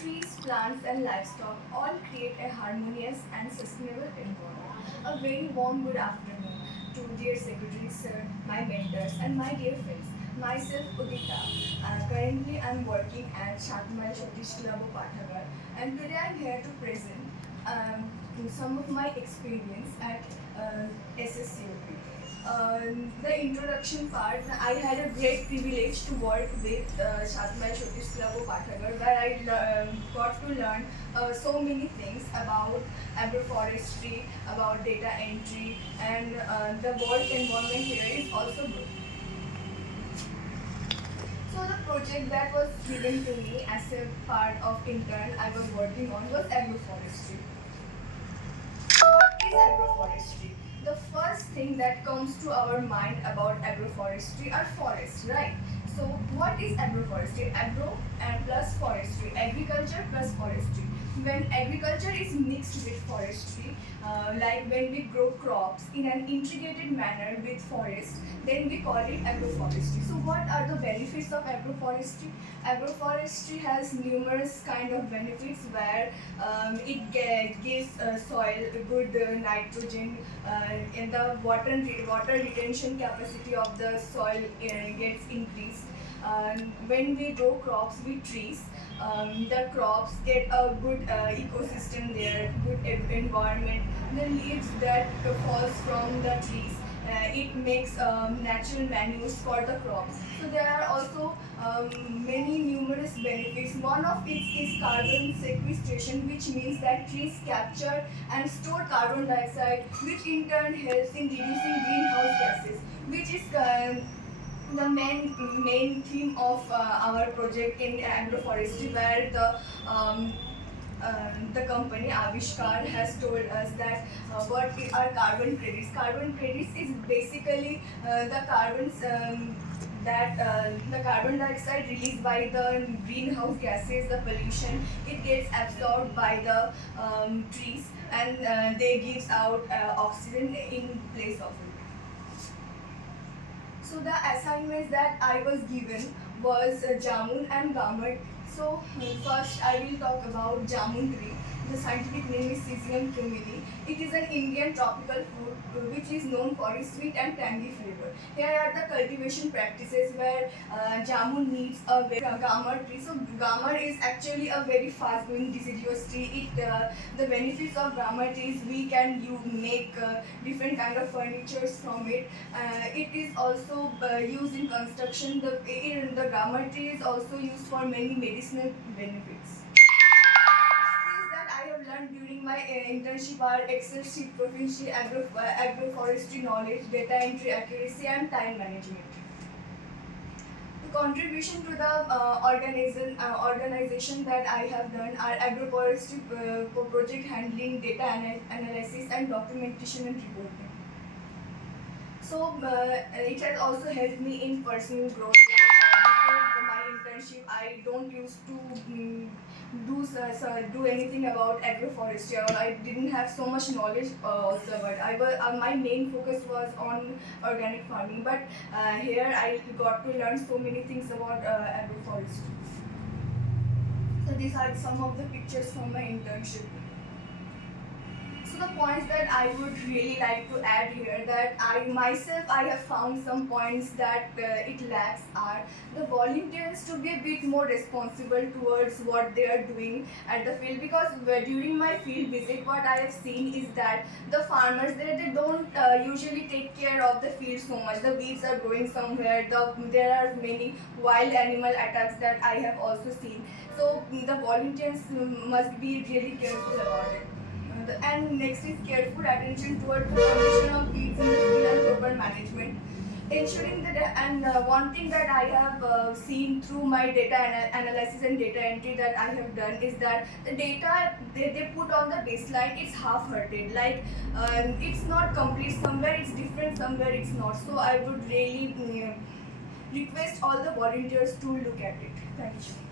Trees, plants, and livestock all create a harmonious and sustainable environment. A very warm good afternoon to dear secretary sir, my mentors, and my dear friends. Myself, Udita. Currently, I'm working at Shatmal Satish Club of Pathagar, and today I'm here to present some of my experience at SSCOP. The introduction part, I had a great privilege to work with Shatmal Satish Club of Pathagar, where I got to learn so many things about agroforestry, about data entry, and the work environment here is also good. So the project that was given to me as a part of intern I was working on was agroforestry. What is agroforestry? The first thing that comes to our mind about agroforestry are forests, right? So what is agroforestry? Agro and plus forestry, agriculture plus forestry. When agriculture is mixed with forestry, like when we grow crops in an integrated manner with forest, then we call it agroforestry. So what are the benefits of agroforestry? Agroforestry has numerous kind of benefits where it gives soil good nitrogen, and the water retention capacity of the soil gets increased. When we grow crops with trees, the crops get a good ecosystem there, good environment. The leaves that falls from the trees, it makes natural manures for the crops. So there are also many numerous benefits. One of it is carbon sequestration, which means that trees capture and store carbon dioxide, which in turn helps in reducing greenhouse gases, which is the main theme of our project in agroforestry, where the company Avishkar has told us that what are carbon credits. Carbon credits is basically the carbons the carbon dioxide released by the greenhouse gases, the pollution, it gets absorbed by the trees, and they gives out oxygen in place of it. So the assignments that I was given was Jamun and Gamad. So first I will talk about Jamun tree. The scientific name is Syzygium cameli. It is an Indian tropical fruit which is known for its sweet and tangy flavor. Here are the cultivation practices where Jamun needs a very Gamad tree. So Gamad is actually a very fast growing deciduous tree. The benefits of Gamad is we can make different kind of furnitures from it. It is also used in construction. The Gamad tree is also used for many medicinal benefits. Skills that I have learned during my internship are Excel sheet proficiency, agroforestry knowledge, data entry accuracy, and time management. The contribution to the organization that I have done are agroforestry project handling, data analysis, and documentation and reporting. So it has also helped me in personal growth. Before my internship, I don't used to do anything about agroforestry, or I didn't have so much knowledge also. But my main focus was on organic farming. But here I got to learn so many things about agroforestry. So these are some of the pictures from my internship. So the points that I would really like to add here, that I have found some points that it lacks are the volunteers to be a bit more responsible towards what they are doing at the field, because during my field visit what I have seen is that the farmers there, they don't usually take care of the field so much. The weeds are growing somewhere, there are many wild animal attacks that I have also seen. So the volunteers must be really careful about it. And next is careful attention towards the condition of weeds in the field and proper management. Ensuring that, and one thing that I have seen through my data analysis and data entry that I have done is that the data they put on the baseline, it's half-hearted. Like it's not complete, somewhere it's different, somewhere it's not. So I would really request all the volunteers to look at it. Thank you.